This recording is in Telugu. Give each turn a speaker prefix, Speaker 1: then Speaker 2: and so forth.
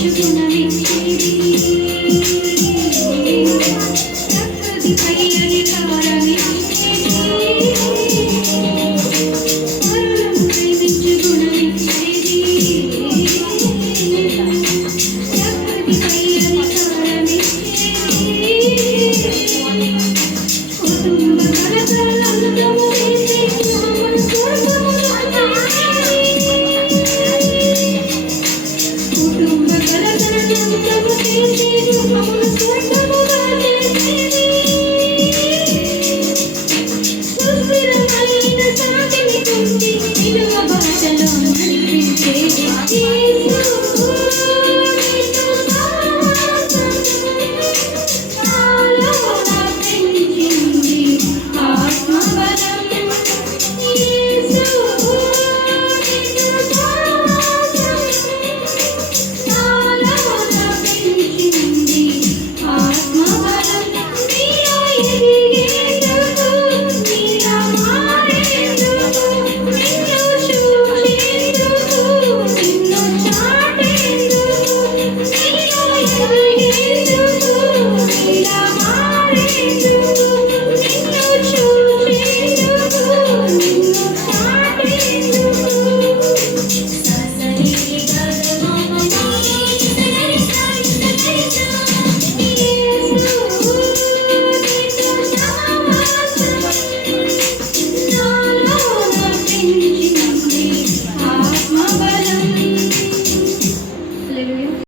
Speaker 1: you do not తుమ్మ తర తర తుమ్మ తర తర తుమ్మ తర